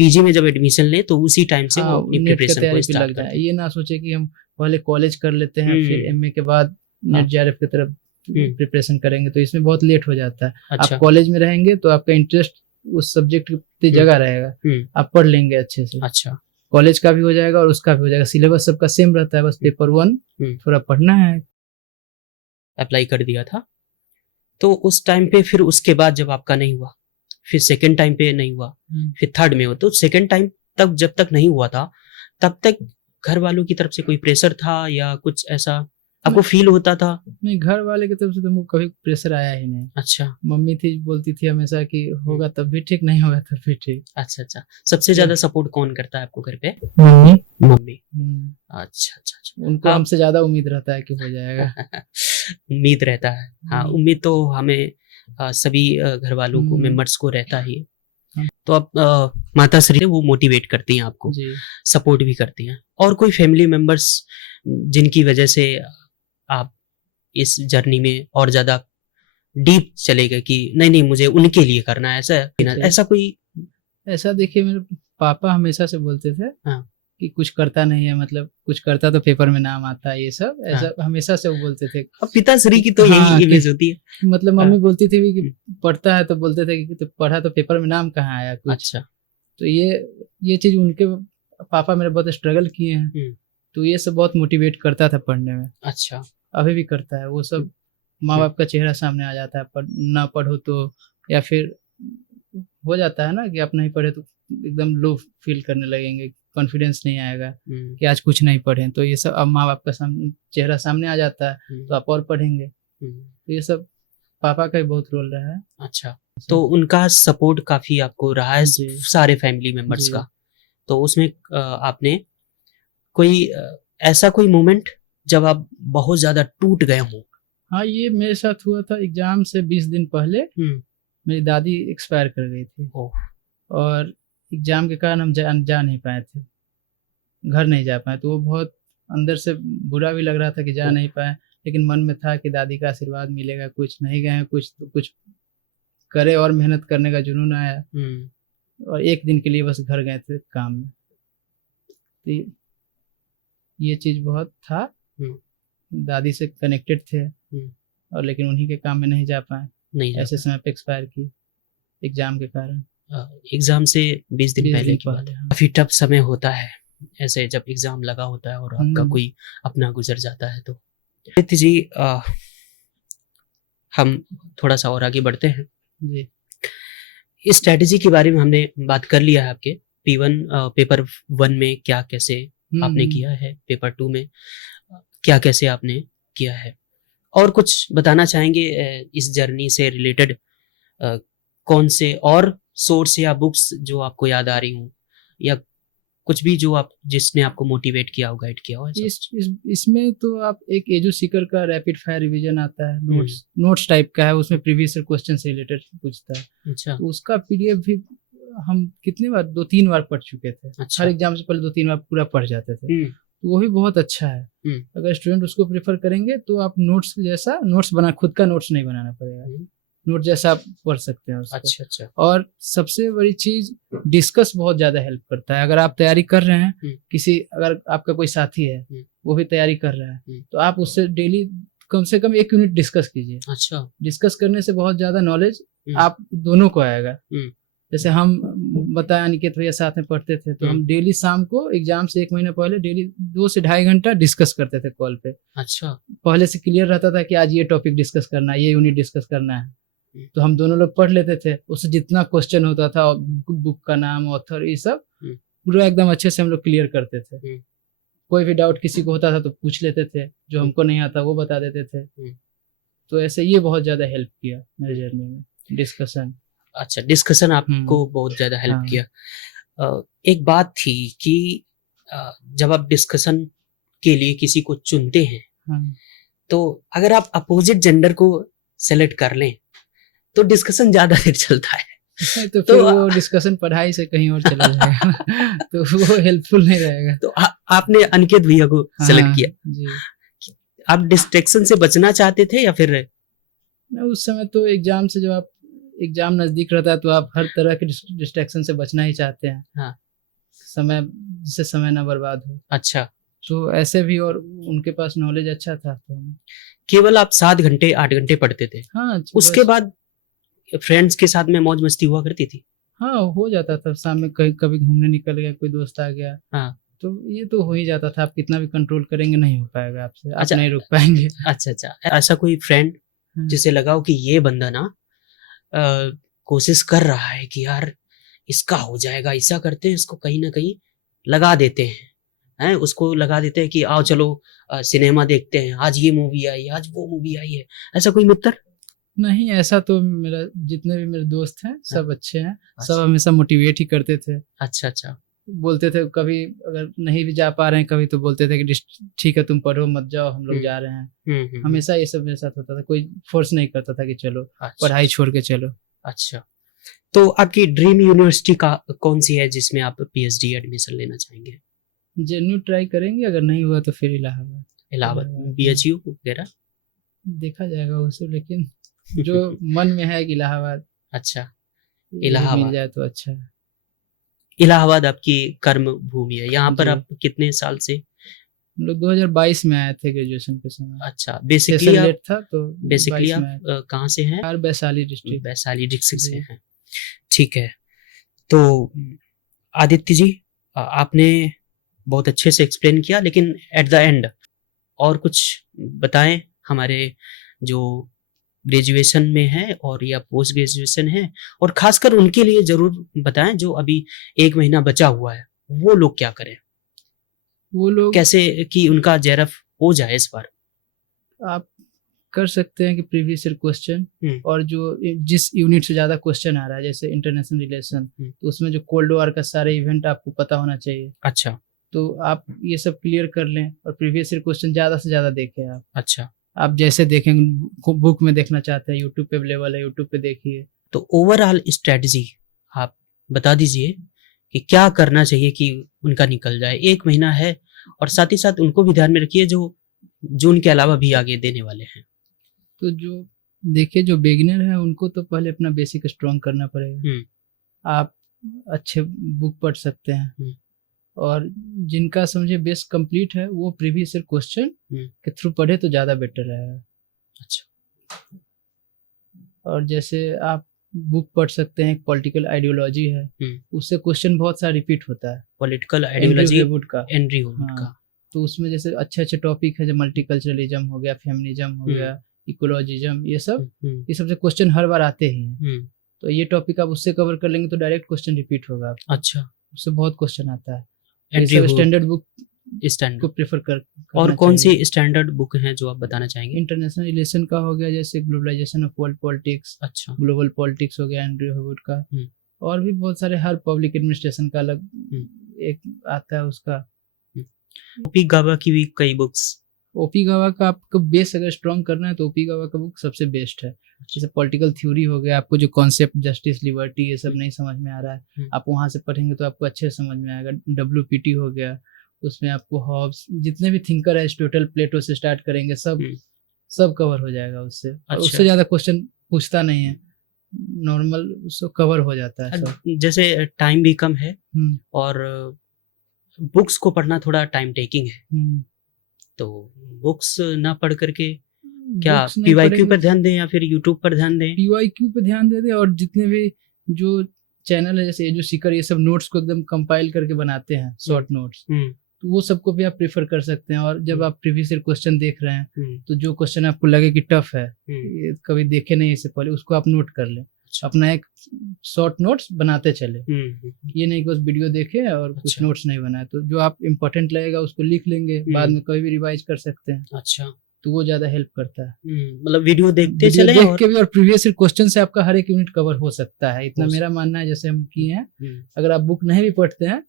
PG में जब एडमिशन ले तो उसी टाइम से वो अपनी प्रिपरेशन को स्टार्ट कर दें। ये ना सोचे कि हम पहले कॉलेज कर लेते हैं फिर MA के बाद नेट JRF की तरफ प्रिपरेशन करेंगे, तो इसमें बहुत लेट हो जाता है। अच्छा, आप कॉलेज में रहेंगे तो आपका इंटरेस्ट उस सब्जेक्ट की जगह रहेगा, आप पढ़ लेंगे अच्छे से। अच्छा, कॉलेज का भी हो जाएगा और उसका भी हो जाएगा। सिलेबस सबका सेम रहता है, बस पेपर 1 थोड़ा पढ़ना है। अप्लाई कर दिया था तो उस टाइम पे, फिर उसके बाद जब आपका नहीं हुआ, फिर सेकंड टाइम पे नहीं हुआ, फिर थर्ड में हुआ, तो सेकंड टाइम तक जब तक नहीं हुआ था तब तक घर वालों की तरफ से कोई प्रेशर था या कुछ ऐसा आपको फील होता था? नहीं, घर वाले की तरफ से तो मुझे कभी प्रेशर आया ही नहीं। अच्छा, मम्मी थी, बोलती थी हमेशा कि होगा तब भी ठीक, नहीं होगा तब भी ठीक। अच्छा अच्छा, सबसे ज्यादा सपोर्ट कौन करता है आपको घर पे? मम्मी। अच्छा अच्छा, उनको हमसे ज्यादा उम्मीद रहता है कि हो जाएगा। उम्मीद रहता है, हाँ, उम्मीद तो हमें सभी घर वालों को, मेंबर्स को रहता ही है। तो अब माता श्री वो मोटिवेट करती हैं आपको, सपोर्ट भी करती हैं, और कोई फैमिली मेंबर्स जिनकी वजह से आप इस जर्नी में और ज्यादा डीप चले गए कि नहीं नहीं मुझे उनके लिए करना है, ऐसा कोई? ऐसा देखिए, मेरे पापा हमेशा से बोलते थे कि कुछ करता नहीं है, मतलब कुछ करता तो पेपर में नाम आता है, ये सब ऐसा हमेशा से वो बोलते थे। अब पिताश्री की तो यही इमेज होती है। मतलब मम्मी बोलती थी कि पढ़ता है तो बोलते थे कि तो पढ़ा तो पेपर में नाम कहाँ आया कुछ। अच्छा, तो ये चीज उनके पापा मेरे बहुत स्ट्रगल किए हैं, तो ये सब बहुत मोटिवेट करता था पढ़ने में। अच्छा, अभी भी करता है वो सब। माँ बाप का चेहरा सामने आ जाता है, ना पढ़ो तो, या फिर हो जाता है ना कि आप नहीं पढ़े तो एकदम लो फील करने लगेंगे, कॉन्फिडेंस नहीं आएगा कि आज कुछ नहीं पढ़े। तो ये सब अब माँ बाप का चेहरा सामने आ जाता है तो आप और पढ़ेंगे। तो ये सब पापा का भी बहुत रोल रहा है। अच्छा, तो उनका सपोर्ट काफी आपको रहा है सारे फैमिली मेंबर्स का। तो उसमें आपने कोई ऐसा कोई मोमेंट जब आप बहुत ज्यादा टूट गए हो? हाँ, ये मेरे साथ हुआ था। एग्जाम से 20 दिन पहले मेरी दादी एक्सपायर कर गई थी, और एग्जाम के कारण हम जा नहीं पाए थे, घर नहीं जा पाए। तो वो बहुत अंदर से बुरा भी लग रहा था कि जा नहीं पाए, लेकिन मन में था कि दादी का आशीर्वाद मिलेगा, कुछ नहीं गए कुछ तो कुछ करे, और मेहनत करने का जुनून आया। और एक दिन के लिए बस घर गए थे काम में, तो ये चीज बहुत था। दादी से कनेक्टेड थे और लेकिन उन्हीं के काम में नहीं जा पाए, ऐसे समय पे एक्सपायर की एग्जाम के कारण। एग्जाम से 20 दिन पहले की बात है। हाँ। काफी टफ समय होता है ऐसे जब एग्जाम लगा होता है और आपका कोई अपना गुजर जाता है। तो आदित्य जी हम थोड़ा सा और आगे बढ़ते हैं जी। इस स्ट्रेटेजी के बारे में हमने बात कर लिया है। आपके P1 पेपर 1 में क्या कैसे आपने किया है, पेपर 2 में क्या कैसे आपने किया है, और कुछ बताना चाहेंगे इस जर्नी से रिलेटेड? कौन से और सोर्स या बुक्स जो आपको याद आ रही हूँ, या कुछ भी जो आप जिसने आपको मोटिवेट किया हो, गाइड किया हो? इसमें तो आप एक एजू सीकर का रैपिड फायर रिवीजन आता है, नोट्स टाइप का है, उसमें प्रीवियस क्वेश्चन से रिलेटेड पूछता है। अच्छा। तो उसका पीडीएफ भी हम कितने बार 2-3 बार पढ़ चुके थे। अच्छा। हर एग्जाम से पहले 2-3 बार पूरा पढ़ जाते थे। तो वो भी बहुत अच्छा है। अगर स्टूडेंट उसको प्रेफर करेंगे तो आप नोट्स जैसा खुद का नोट्स नहीं बनाना पड़ेगा, नोट जैसा आप पढ़ सकते हैं उसको। अच्छा। और सबसे बड़ी चीज डिस्कस बहुत ज्यादा हेल्प करता है। अगर आप तैयारी कर रहे हैं, अगर आपका कोई साथी है वो भी तैयारी कर रहा है, तो आप उससे डेली कम से कम 1 यूनिट डिस्कस कीजिए। अच्छा। डिस्कस करने से बहुत ज्यादा नॉलेज आप दोनों को आएगा। जैसे हम बताया अनिकेत भैया साथ में पढ़ते थे, तो हम डेली शाम को एग्जाम से 1 महीने पहले डेली 2 से 2.5 घंटा डिस्कस करते थे कॉल पे। अच्छा। पहले से क्लियर रहता था कि आज ये टॉपिक डिस्कस करना है, ये यूनिट डिस्कस करना है, तो हम दोनों लोग पढ़ लेते थे। उससे जितना क्वेश्चन होता था, बुक का नाम, ऑथर, ये सब पूरा एकदम अच्छे से हम लोग क्लियर करते थे। कोई भी डाउट किसी को होता था तो पूछ लेते थे, जो हमको नहीं आता वो बता देते थे। तो ऐसे ये बहुत ज्यादा हेल्प किया मेरे जर्नी में, डिस्कशन। अच्छा, डिस्कशन आपको बहुत ज्यादा हेल्प किया। एक बात थी कि जब आप डिस्कशन के लिए किसी को चुनते हैं, तो अगर आप अपोजिट जेंडर को सेलेक्ट कर लें तो डिस्कशन ज्यादा देर चलता है। तो फिर वो डिस्कशन पढ़ाई से कहीं और चला जाएगा तो वो हेल्पफुल नहीं रहेगा। तो आपने अनिकेत भैया को सेलेक्ट किया जी। आप डिस्ट्रैक्शन से बचना चाहते थे या फिर? उस समय तो एग्जाम से, जब आप एग्जाम नजदीक रहता है तो आप हर तरह के डिस्ट्रैक्शन से बचना ही चाहते हैं। हाँ। जिससे समय ना बर्बाद हो। अच्छा। तो ऐसे भी, और उनके पास नॉलेज अच्छा था। तो केवल आप 7 घंटे 8 घंटे पढ़ते थे? हाँ। उसके बाद फ्रेंड्स के साथ में मौज मस्ती हुआ करती थी? हाँ, हो जाता था। शाम में कभी घूमने निकल गया, कोई दोस्त आ गया। हाँ। तो ये तो हो ही जाता था। आप कितना भी कंट्रोल करेंगे नहीं हो पाएगा आपसे। आप नहीं रुक पाएंगे। अच्छा। ऐसा कोई फ्रेंड जिसे लगा हो कि ये बंदा ना कोशिश कर रहा है कि यार इसका हो जाएगा, ऐसा करते हैं, इसको कहीं ना कहीं लगा देते हैं, उसको लगा देते हैं कि आओ चलो सिनेमा देखते हैं, आज ये मूवी आई, आज वो मूवी आई है, ऐसा कोई मित्र? नहीं, ऐसा तो जितने भी मेरे दोस्त हैं सब अच्छे हैं। सब हमेशा मोटिवेट ही करते थे। अच्छा। बोलते थे, कभी अगर नहीं भी जा पा रहे हैं कभी, तो बोलते थे कि ठीक है तुम पढ़ो मत जाओ, हम लोग जा रहे हैं। हमेशा ये सब मेरे साथ होता था। कोई फोर्स नहीं करता था कि चलो पढ़ाई छोड़ के चलो। अच्छा, तो आपकी ड्रीम यूनिवर्सिटी का कौन सी है जिसमें आप PhD एडमिशन लेना चाहेंगे? JNU ट्राई करेंगे, अगर नहीं हुआ तो फिर इलाहाबाद BHU वगैरह देखा जाएगा उसे, लेकिन जो मन में है कि इलाहाबाद। अच्छा, इलाहाबाद मिल जाए तो अच्छा है। इलाहाबाद आपकी कर्म भूमि है। यहाँ पर आप कितने साल से? हम लोग 2022 में आए थे ग्रेजुएशन के समय। अच्छा, बेसिकली लेट था तो बेसिकली आप कहाँ से हैं? वैशाली डिस्ट्रिक्ट। वैशाली डिस्ट्रिक्ट से हैं, ठीक है। तो आदित्य जी, आपने बहुत अच्छे से एक्सप्लेन किया, लेकिन एट द एंड और कुछ बताएं हमारे जो ग्रेजुएशन में है और या पोस्ट ग्रेजुएशन है, और खासकर उनके लिए जरूर बताएं जो अभी 1 महीना बचा हुआ है, वो लोग क्या करें, वो लोग कैसे कि उनका JRF हो जाए इस बार? आप कर सकते हैं कि प्रीवियस ईयर क्वेश्चन, और जो जिस यूनिट से ज्यादा क्वेश्चन आ रहा है, जैसे इंटरनेशनल रिलेशन, तो उसमें जो कोल्ड वॉर का सारे इवेंट आपको पता होना चाहिए। अच्छा, तो आप ये सब क्लियर कर लें और प्रीवियस ईयर क्वेश्चन ज्यादा से ज्यादा देखें आप। अच्छा, आप जैसे देखेंगे, बुक में देखना चाहते हैं, यूट्यूब पे अवेलेबल है, यूट्यूब पे देखिए। तो ओवरऑल स्ट्रेटजी आप बता दीजिए कि क्या करना चाहिए कि उनका निकल जाए। 1 महीना है, और साथ ही साथ उनको भी ध्यान में रखिए जो जून के अलावा भी आगे देने वाले हैं? तो जो देखिए, जो बिगिनर है उनको तो पहले अपना बेसिक स्ट्रॉन्ग करना पड़ेगा। आप अच्छे बुक पढ़ सकते हैं, और जिनका समझे बेस कंप्लीट है वो प्रीवियस ईयर क्वेश्चन के थ्रू पढ़े तो ज़्यादा बेटर रहेगा। अच्छा। और जैसे आप बुक पढ़ सकते हैं, एक पॉलिटिकल आइडियोलॉजी है, उससे क्वेश्चन बहुत सारा रिपीट होता है। पॉलिटिकल आइडियोलॉजी एंड्रयू का का। तो उसमें जैसे अच्छे अच्छे टॉपिक है, जो मल्टीकल्चरलिज्म हो गया, फेमिनिज्म हो गया, इकोलॉजिज्म, ये सबसे क्वेश्चन हर बार आते ही हैं। तो ये टॉपिक आप उससे कवर कर लेंगे तो डायरेक्ट क्वेश्चन रिपीट होगा। अच्छा। उससे बहुत क्वेश्चन आता है। स्टैंडर्ड बुक को प्रेफर कर। और कौन सी स्टैंडर्ड बुक हैं जो आप बताना चाहेंगे? इंटरनेशनल रिलेशन का हो गया, जैसे ग्लोबलाइजेशन ऑफ वर्ल्ड पॉलिटिक्स। अच्छा। ग्लोबल पॉलिटिक्स हो गया एंड्रयू हेवुड का। और भी बहुत सारे, हर पब्लिक एडमिनिस्ट्रेशन का अलग एक आता है उसका। ओपी गावा की भी कई बुक्स। ओपी गावा का आपको बेस अगर स्ट्रॉन्ग करना है तो ओपी गावा का बुक सबसे बेस्ट है। जैसे पॉलिटिकल थ्योरी हो गया, आपको जो कॉन्सेप्ट जस्टिस, लिबर्टी, ये सब नहीं समझ में आ रहा है, आप वहाँ से पढ़ेंगे तो आपको अच्छे समझ में आएगा। WPT हो गया, उसमें आपको हॉब्स, जितने भी थिंकर है, एरिस्टोटल, प्लेटो से स्टार्ट करेंगे, सब कवर हो जाएगा उससे। अच्छा। उससे ज़्यादा क्वेश्चन पूछता नहीं है, नॉर्मल उसको कवर हो जाता है सब। जैसे टाइम भी कम है और बुक्स को पढ़ना थोड़ा टाइम टेकिंग है, तो बुक्स ना पढ़ करके क्या PYQ पर ध्यान दें या फिर यूट्यूब पर ध्यान दें? PYQ पे ध्यान दे दें, और जितने भी जो चैनल है जैसे एजू सीकर, ये सब नोट्स को एकदम कंपाइल करके बनाते हैं, शॉर्ट नोट्स, तो वो सबको भी आप प्रेफर कर सकते हैं। और जब आप प्रीवियस ईयर क्वेश्चन देख रहे हैं तो जो क्वेश्चन आपको लगे कि टफ है, ये कभी देखे नहीं इससे पहले, उसको आप नोट कर लें। अपना एक शॉर्ट नोट्स बनाते चले, ये नहीं कि बस वीडियो देखे और कुछ नोट्स नहीं बनाए। तो जो आप इम्पोर्टेंट लगेगा उसको लिख लेंगे, बाद में कभी भी रिवाइज कर सकते हैं। अच्छा। तो वो ज्यादा हेल्प करता है। मतलब वीडियो देखते चले, देख के भी, और प्रीवियस ईयर क्वेश्चन से आपका हर एक यूनिट कवर हो सकता है, इतना मेरा मानना है। जैसे हम किए हैं, अगर आप बुक नहीं भी पढ़ते हैं,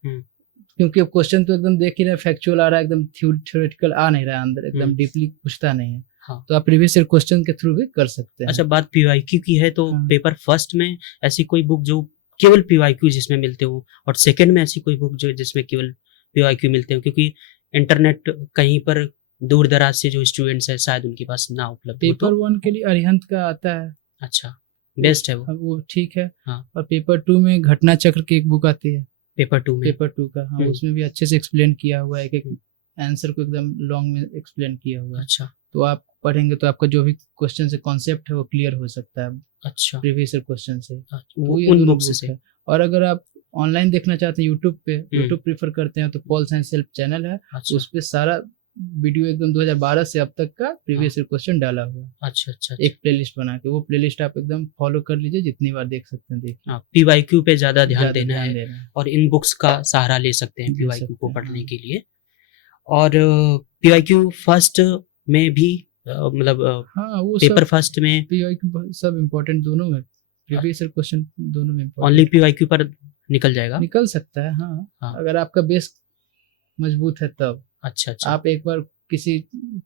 क्योंकि क्वेश्चन तो एकदम देख ही रहे, फैक्चुअल आ रहा है, एकदम थ्योरेटिकल आ नहीं रहा अंदर, एकदम डीपली पूछता नहीं है। हाँ। तो आप प्रीवियस ईयर क्वेश्चन के थ्रू भी कर सकते हैं। अच्छा, बात PYQ की है तो पेपर फर्स्ट में ऐसी कोई बुक जो केवल PYQ जिसमें मिलते हो, और सेकंड में ऐसी कोई बुक जो जिसमें केवल PYQ मिलते हो? क्योंकि इंटरनेट कहीं पर दूर दराज से जो स्टूडेंट्स है शायद उनके पास ना उपलब्ध हो। पेपर 1 के लिए अरिहंत का आता है। अच्छा, बेस्ट है वो ठीक है। हाँ। और पेपर 2 में घटना चक्र की एक बुक आती है। पेपर 2 का हाँ, उसमें भी अच्छे से एक्सप्लेन किया हुआ है, एक आंसर को एकदम लॉन्ग में एक्सप्लेन किया हुआ है। अच्छा। तो आप पढ़ेंगे तो आपका जो भी क्वेश्चन से कॉन्सेप्ट है वो क्लियर हो सकता है। अच्छा। प्रीवियस ईयर क्वेश्चन से वो उन बुक्स से। और अगर आप ऑनलाइन देखना चाहते हैं, यूट्यूब प्रीफर करते हैं, तो पॉल साइंस सेल्फ चैनल है। अच्छा। उस पे सारा वीडियो एकदम 2012 से अब तक का प्रीवियस ईयर क्वेश्चन डाला हुआ है। अच्छा। एक प्लेलिस्ट बना के, वो प्लेलिस्ट आप एकदम फॉलो कर लीजिए, जितनी बार देख सकते हैं देखिए। PYQ पे ज्यादा ध्यान देना है और इन बुक्स का सहारा ले सकते हैं PYQ को पढ़ने के लिए। और PYQ फर्स्ट में भी मतलब वो पेपर फर्स्ट में PYQ सब इम्पोर्टेंट, दोनों में प्रीवियस ईयर क्वेश्चन दोनों में ओनली PYQ पर निकल जाएगा, निकल सकता है। हाँ। अगर आपका बेस मजबूत है तब। अच्छा। आप एक बार किसी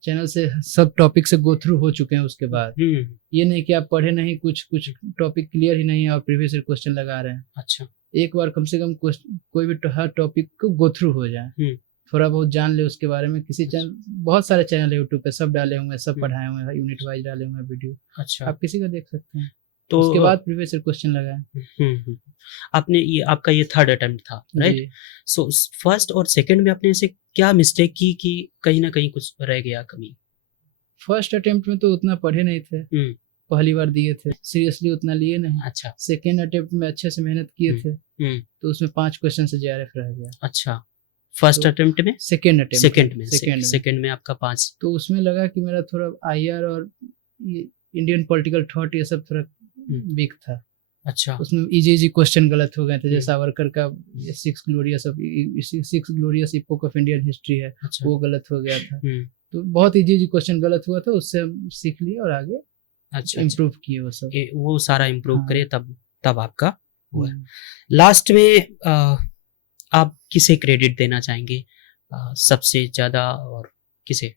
चैनल से सब टॉपिक से गो थ्रू हो चुके हैं, उसके बाद ये नहीं कि आप पढ़े नहीं, कुछ टॉपिक क्लियर ही नहीं है और प्रीवियस ईयर क्वेश्चन लगा रहे हैं। अच्छा। एक बार कम से कम कोई भी हर टॉपिक को गो थ्रू हो जाए, थोड़ा बहुत जान ले उसके बारे में। किसी चैनल, बहुत सारे चैनल है यूट्यूब पे, सब डाले हुए हैं, सब पढ़ाए हुए हैं, यूनिट वाइज डाले हुए हैं वीडियो। अच्छा। आप किसी का देख सकते हैं, तो उसके बाद प्रीवियस ईयर क्वेश्चन लगाएं। आपने ये, आपका ये थर्ड अटेम्प्ट था, राइट? सो फर्स्ट और सेकंड में आपने ऐसे क्या मिस्टेक की कि कहीं ना कहीं कुछ रह गया कमी? फर्स्ट अटेम्प्ट में तो उतना पढ़े नहीं थे, पहली बार दिए थे, सीरियसली उतना लिए नहीं। अच्छा। सेकेंड अटेम्प्ट में अच्छे से मेहनत किए थे, तो उसमें 5 क्वेश्चन से JRF रह गया। अच्छा। फर्स्ट अटेम्प्ट में? सेकेंड में आपका 5। तो उसमें लगा कि मेरा थोड़ा IR और इंडियन पॉलिटिकल थॉट ये सब थोड़ा वीक था। अच्छा। उसमें इजी क्वेश्चन गलत हो गए थे, जैसे सावरकर का 6 glorious epoch of Indian history है। अच्छा। वो गलत हो गया था। तो बहुत इजी क्वेश्चन गलत हुआ था, उससे हम सीख लिए और आगे इम्प्रूव किए वो सब। वो सारा इम्प्रूव करे तब आपका हुआ। लास्ट में आप किसे क्रेडिट देना चाहेंगे सबसे ज्यादा, और किसे?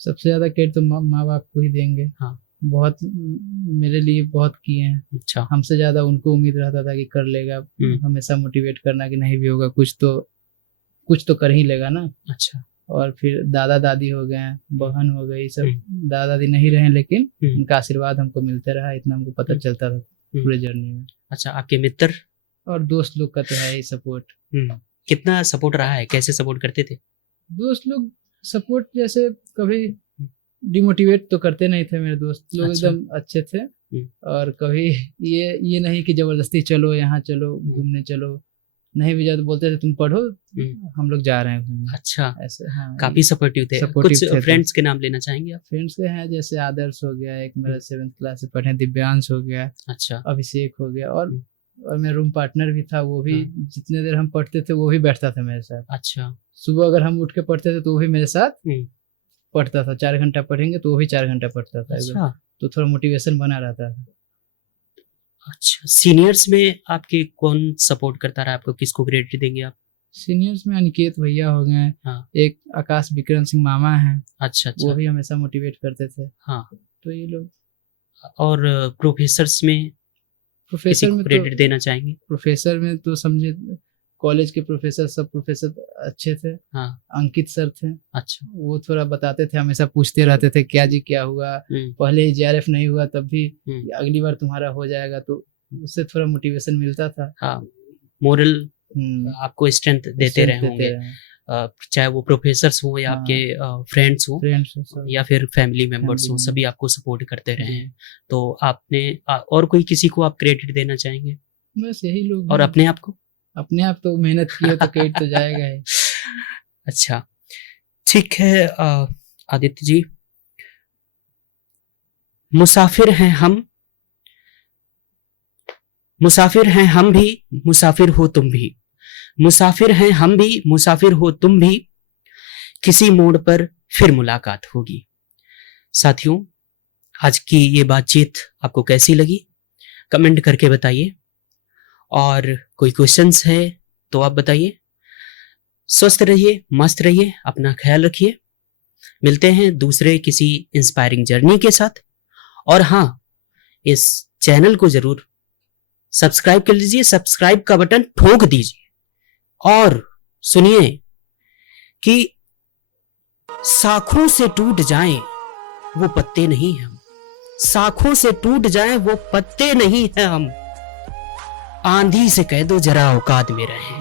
सबसे ज्यादा क्रेडिट तो माँ बाप को ही देंगे। हाँ। बहुत मेरे लिए बहुत किए हैं। अच्छा। हमसे ज्यादा उनको उम्मीद रहता था कि कर लेगा, हमेशा मोटिवेट करना कि नहीं भी होगा, कुछ तो कर ही लेगा ना। अच्छा। और फिर दादा दादी हो गए, बहन हो गई, सब दादा दादी नहीं रहे लेकिन उनका आशीर्वाद हमको मिलते रहा, इतना हमको पता चलता था पूरे जर्नी में। अच्छा, आपके मित्र और दोस्त लोग का तो है ही सपोर्ट। कितना सपोर्ट रहा है, कैसे सपोर्ट करते थे? दोस्त लोग सपोर्ट जैसे कभी डिमोटिवेट तो करते नहीं थे, मेरे दोस्त लोग एकदम अच्छे थे। और कभी ये नहीं कि जबरदस्ती चलो यहाँ चलो घूमने चलो, नहीं भी जाए तो बोलते थे तुम पढ़ो हम लोग जा रहे हैं घूमने। अच्छा, ऐसे हाँ, काफी सपोर्टिव थे। कुछ फ्रेंड्स के नाम लेना चाहेंगे आप? फ्रेंड्स के हैं जैसे आदर्श हो गया, एक मेरा 7th क्लास से पढ़े, दिव्यांश हो गया, अच्छा, अभिषेक हो गया, और मेरा रूम पार्टनर भी था, वो भी जितने देर हम पढ़ते थे वो भी बैठता था मेरे साथ। अच्छा, सुबह अगर हम उठ के पढ़ते थे तो वो भी मेरे साथ पढ़ता था, 4 घंटा पढ़ेंगे तो वो भी 4 घंटा पढ़ता था। अच्छा, तो थोड़ा मोटिवेशन बना रहता था। अच्छा, सीनियर्स में आपके कौन सपोर्ट करता रहा आपको, किसको क्रेडिट देंगे आप? सीनियर्स में अनिकेत भैया हो गए, एक आकाश विक्रम सिंह मामा हैं, अच्छा, वो भी हमेशा मोटिवेट करते थे। हाँ, तो ये लोग। और प्रोफेसर्स में क्रेडिट देना चाहेंगे? प्रोफेसर में तो समझे कॉलेज के प्रोफेसर, सब प्रोफेसर अच्छे थे। हाँ, अंकित सर थे, अच्छा, वो थोड़ा बताते थे, हमेशा पूछते रहते थे क्या जी क्या हुआ, पहले JRF नहीं हुआ तब भी अगली बार तुम्हारा हो जाएगा, तो उससे थोड़ा मोटिवेशन मिलता था। हाँ, मोरल आपको स्ट्रेंथ देते रहे होंगे, चाहे वो प्रोफेसर्स हो या आपके फ्रेंड्स हो या फिर फैमिली मेंबर्स हो, सभी आपको सपोर्ट करते रहे हैं। तो आपने और कोई किसी को आप क्रेडिट देना चाहेंगे? बस यही लोग। और अपने आप को? अपने आप तो मेहनत की हो तो क्रेडिट तो जाएगा ही। अच्छा, ठीक है आदित्य जी, मुसाफिर हैं हम, मुसाफिर हैं हम भी, मुसाफिर हो तुम भी, मुसाफिर हैं हम भी, मुसाफिर हो तुम भी, किसी मोड़ पर फिर मुलाकात होगी। साथियों, आज की ये बातचीत आपको कैसी लगी कमेंट करके बताइए, और कोई क्वेश्चंस है तो आप बताइए। स्वस्थ रहिए, मस्त रहिए, अपना ख्याल रखिए। मिलते हैं दूसरे किसी इंस्पायरिंग जर्नी के साथ। और हाँ, इस चैनल को जरूर सब्सक्राइब कर लीजिए, सब्सक्राइब का बटन ठोक दीजिए और सुनिए कि शाखों से टूट जाएं वो पत्ते नहीं हैं हम, शाखों से टूट जाएं वो पत्ते नहीं हैं हम, आंधी से कह दो जरा औकात में रहें।